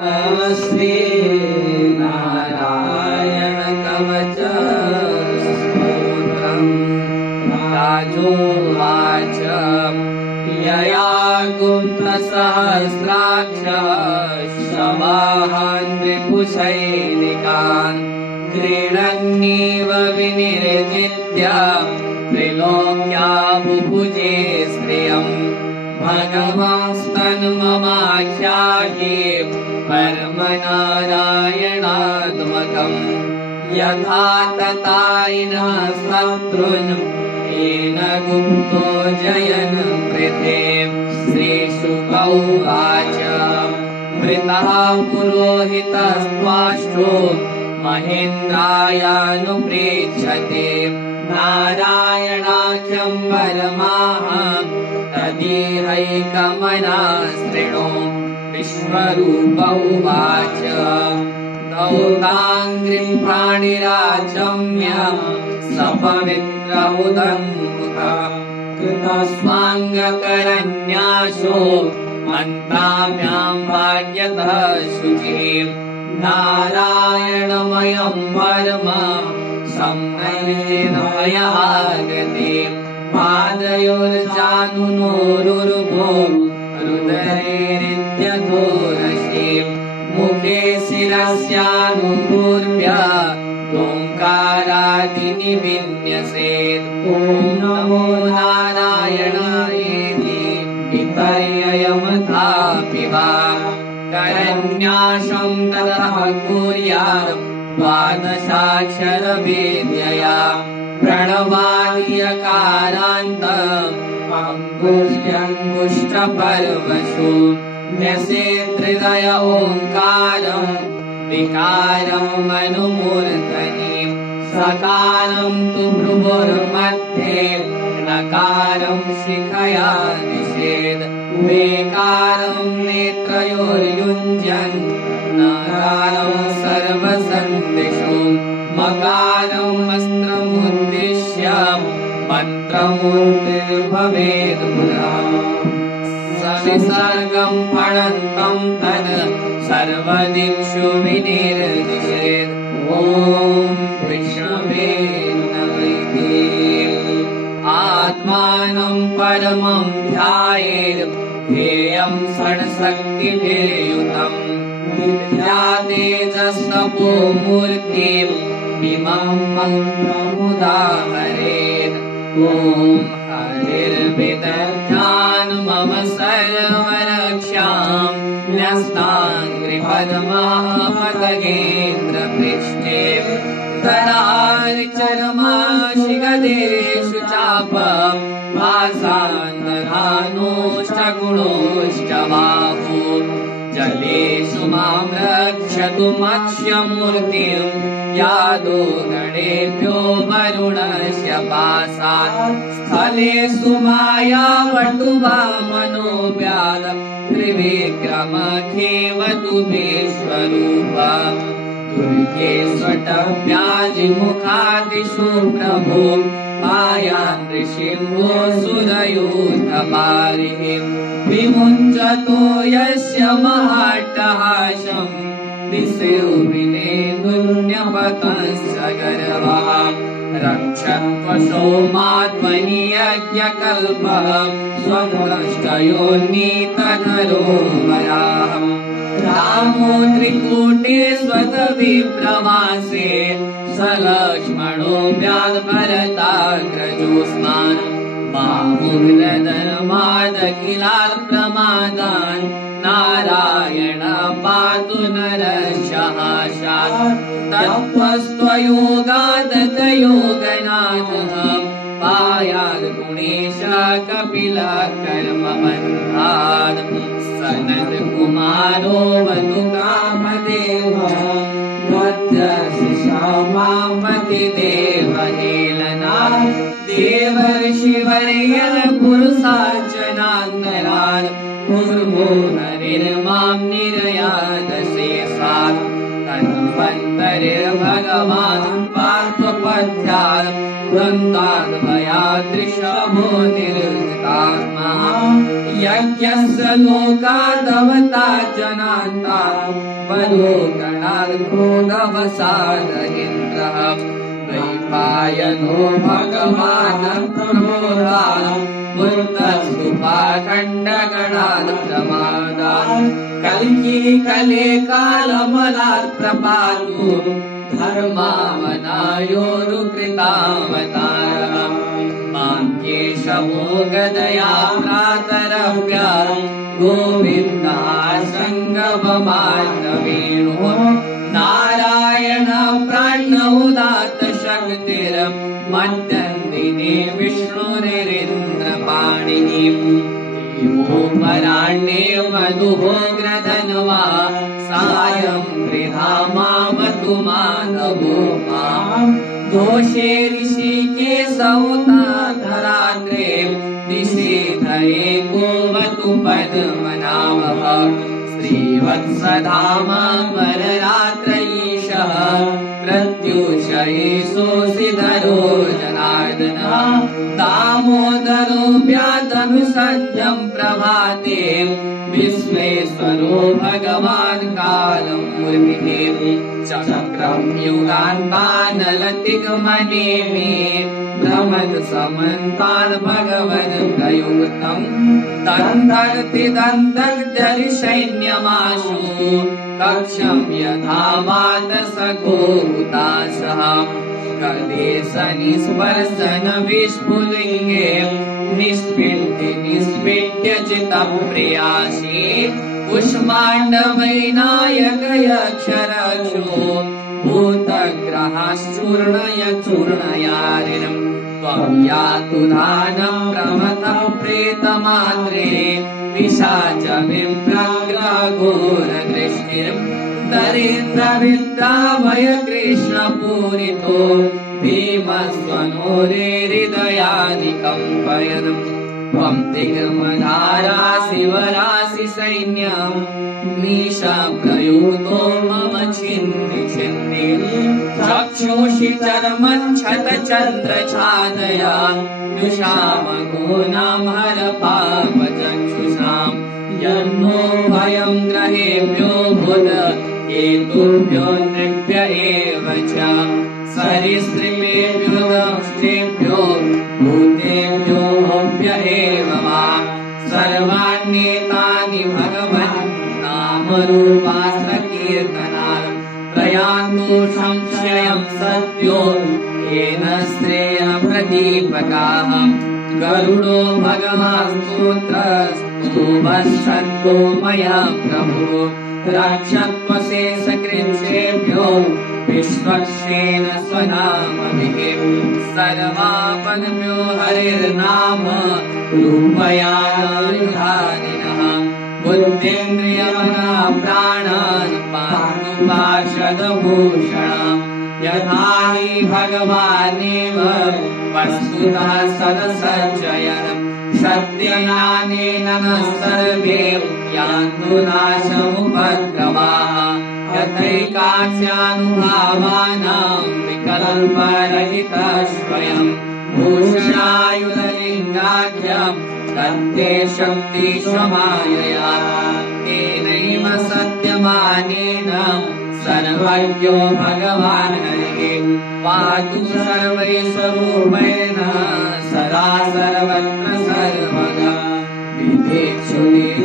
श्री नारायण कवच स्तोत्रम् राजोवाच यया गुप्तसहस्राक्ष शवाहान् रिपुसैनिकान् क्रीडन्नीव विनिर्जित्य त्रिलोक्या बुभुजे श्रियम् भगवांस्तन्ममाख्याये परमनारायणात्मकम् यथा तथायिनः शत्रुन् येन गुप्तो जयन् कृते श्रीशुक उवाच मृतः पुरोहितस्त्वाष्ट्रो महेन्द्रायानुप्रेक्षते नारायणाख्यम् परमाहम् तदीहैकमनास्त्रिणो विश्वरूप उवाच दौताङ्घ्रिम् प्राणिराचम्य सपवित्रमुदन्मुखः कृतस्वाङ्गकरन्यासो मन्त्राभ्याम् भाग्यतः शुचिः नारायणमयम् परम संनयेनमयः गते पादयोर्जानुनोरुर्भो हृदयेरित्यधोरसि मुखे शिरस्यानुपूर्व्य ओङ्कारादिनि विन्यसेत् ॐ नमो नारायणायेति विपर्ययमथापि वा करन्यासम् ततः कुर्यात् द्वादशाक्षरवेद्यया प्रणवादियकारान्तम् अङ्गुष्ठपर्वशु न्यसेत्हृदय ओङ्कारम् विकारम् अनुमूर्धनि सकारम् तु भ्रुवोर्मध्ये नकारम् शिखया निषेध वेकारम् नेत्रयोर्युञ्जन् नकारम् सर्वसन्दिषु मकारम् अस्त्रमुद्दिश्य मन्त्रमूर्तिर्भवेत् पुनः सविसर्गम् पठन्तम् तन् सर्वदिक्षु विनिर्दिशेत् ॐ विष्णवे नमः आत्मानम् परमम् ध्यायेत् ध्येयम् षड्शक्तिभिर्युतम् विद्या तेजस्तपो मूर्तिम् इमम् मन्त्रमुदाहरेत् ॐ हरिर्विदधान् मम सर्वरक्षाम् न्यस्ताङ्घ्रिपद्मपदगेन्द्रपृष्ठे तदार्चरमाशिगदेषु चापम् भासान्तधानोष्टगुणोष्टबाहु जलेषु माम् रक्षतु मत्स्यमूर्तिम् यादो गणेभ्यो वरुणस्य पासात् स्थलेषु मायावटुवामनोऽव्याल त्रिविक्रमखेवतु विश्वरूप दुर्गे स्वटव्याजिमुखादिषु प्रभो मायान् ऋषिम्भो सुरयूथपारिः विमुञ्चतो यस्य महाट्टहासम् दिशो विनेदुर्न्यपतस्य गर्वः रक्षत्वसोमात्मनि यज्ञकल्पः स्वद्रष्टयोन्नीतधरो वराः रामो त्रिकूटेष्वतविप्रवासे सलक्ष्मणो व्याभरताग्रजोऽस्मान् बाहुर्नदर्मादखिलाप्रमादान् नारायण पातु नरशहाशात् तत्त्वस्त्वयोगादकयोगनाथः पायाद् गुणेश कपिला कर्मबन्धात् सनत्कुमारो वतु कामदेवः त्वद्दर्शिषामापतिदेवहेलनात् देवर्षिवर्यन् पुरुषार्चनान्तरान् पूर्वो हरिर्माम् निर्यादशेषात् तन्वन्तरिर्भगवान् पार्थपथ्यात् वृन्दाद्भयादृशभो निर्जिता महात्मा यज्ञस्य लोकादवता जनान्ता वलोकनार्धोदवसादयेन्द्रः वैपायनो भगवान् प्रमोदान् बुद्धस्तुपाखण्डगणान् प्रमादान् कल्की कले कालमलात् प्रपातु धर्मावनायोरुकृतावतारः मां केशवो गदया प्रातरव्या गोविन्दासङ्गममार्दवेणुः नारायण प्राणोदात्त शक्तिर् मध्यन्दिने विष्णुरिन्द्रपाणिः पराण्ये मधुः ग्रधन्वा सायं गृहामावतु माधवो माम् दोषे ऋषिकेशौताधरात्रे निषेधये गोवतु पद्मनाभः श्रीवत्सधामा पररात्र ईशः प्रत्युषये सोऽसिधरो जनार्दनः दामोदरो व्यातनुसन्ध्यं प्रभाते विश्वेश्वरो भगवान् कालं मूर्तिः चक्रं युगान्तानलतिगमने मे भ्रमन् समन्तान् भगवन् प्रयुक्तम् दन्तर्तिदन्तर्जरिसैन्यमाशु कक्षं यथा वातसखो हुताशः कदेशनिस्पर्शन विस्फुलिङ्गे निष्पीड्य चित्तप्रियासि कुष्माण्डवैनायकयक्षरक्षो भूतग्रहाश्चूर्णय चूर्णयारिणम् त्वं यातु दानं प्रमथं प्रेतमात्रे पिशाचविप्रग्रघोरदृष्टिम् दरिद्रविद्रावय कृष्णपूरितो भीमस्वनो हृदयानि कम्पयन् त्वं दिग्मधारा शिवराशि सैन्यम् निशाप्रयुक्तो मम छिन्नि छिन्नि चक्षुषि चर्मच्छतचन्द्रछादया युषामघोनां हरपापचक्षुषाम् यन्नो भयं ग्रहेभ्यो भूत केतुभ्यो नृभ्य एव च सरीसृपेभ्यो दंष्टेभ्यो भूतेभ्यो भव्य एव वा सर्वाण्येतानि भगवन् नामरूपास्त्रकीर्तनात् प्रयान्तु संशयं सत्यो येन श्रेयः प्रदीपकाः गरुडो भगवान् स्तोत्रस्तुभश्चन्तो मया प्रभु रक्षत्वशेषकृच्छेभ्यो विश्वक्षेण स्वनामभिः सर्वापद्भ्यो हरिर्नाम रूपयायुधारिणः बुद्धीन्द्रियमना प्राणान् पान्तु पार्षदभूषणम् यथा हि भगवानेव वस्तुतः सदसज्जयन् सत्यज्ञानेन न सर्वे यान्तु नाशमुपद्रवाः यथैकास्यानुभावानां विकल्परहितस्वयं भूषणायुधलिङ्गाख्यं तत्ते शक्तिश्वमायया तेनैव सत्यमानेन सर्वज्ञो भगवान् हरिः पातु सर्वैस्वरूपेण सदा सर्वत्र सर्वदा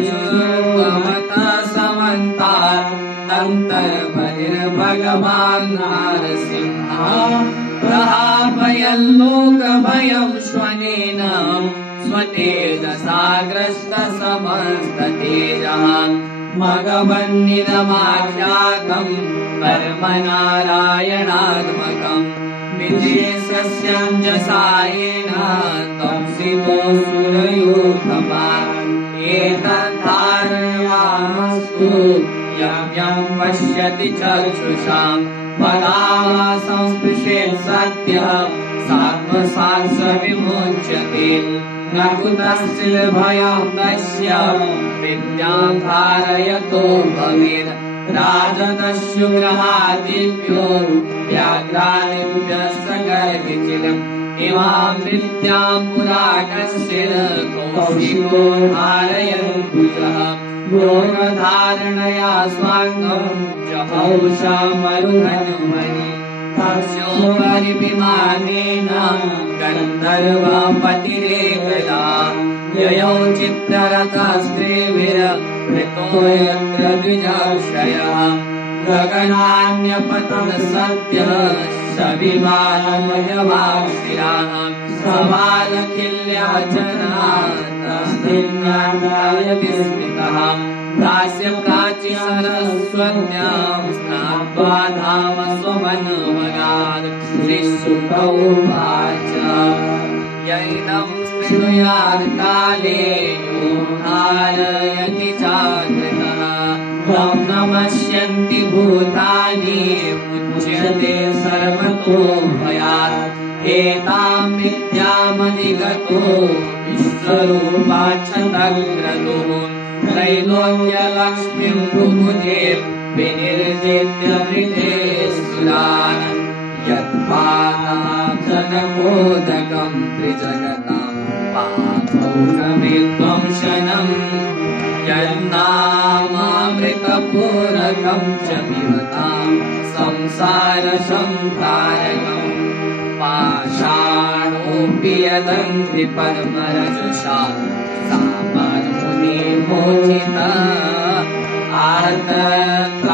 विधेक्षुनिर्ममता समन्तात् अन्तर्बहिर्भगवान् नारसिंहः प्रहापयल्लोकभयं श्वनेन स्वतेजसाग्रस्तसमस्ततेजः मघवन्निदमाख्यातम् परमनारायणात्मकम् विशेषस्याञ्जसायेन तंसितो सुरयूथपात् एतद्धारयामस्तु यं पश्यति चक्षुषाम् वदामः संस्पृशेत् सत्यम् सात्वसात् स विमुच्यते न कुतश्चित् भयं तस्य विद्यां धारयतो भवेत् राजदस्युग्रहादिभ्यो व्याघ्रादिभ्यः गर्भिचित् इमां विद्यां पुराकस्य कौशिको धारयन् भुजः गौरधारणया स्वाङ्गं जहौषा मरुधनुमणि तस्योपरि विमानेन गन्धर्वपतिरेकदा ययौ चित्ररथस्त्रिभिर्वृतो यत्र द्विजाक्षयः गगनान्यपतन सद्यः सविमानमयवाक्षिराः समालखिल्याचनास्तस्मिन्नादाय विस्मितः प्राच्य प्राची सरस्वत्यां स्नात्वा धाम स्वमनवनात् श्रीशुक उवाच यैनं शृणुयात् काले यो धारयति चान्द्रः तं नमस्यन्ति भूतानि मुच्यते सर्वतो भयात् एतां विद्यामधिगतो विश्वरूपाच्छतक्रतुः त्रैलोक्यलक्ष्मीं बुभुजे विनिर्जित्य हृदे सुरान् यत्पादाब्जनमोदकं त्रिजगतां पाथौकविध्वंसनम् यन्नामामृतपूरकं च पिबतां संसारसंहारकम् पाषाणोऽपि यदङ्घ्रिपर्मरजुषा सामान्मुनिमोचिता आर्तत्र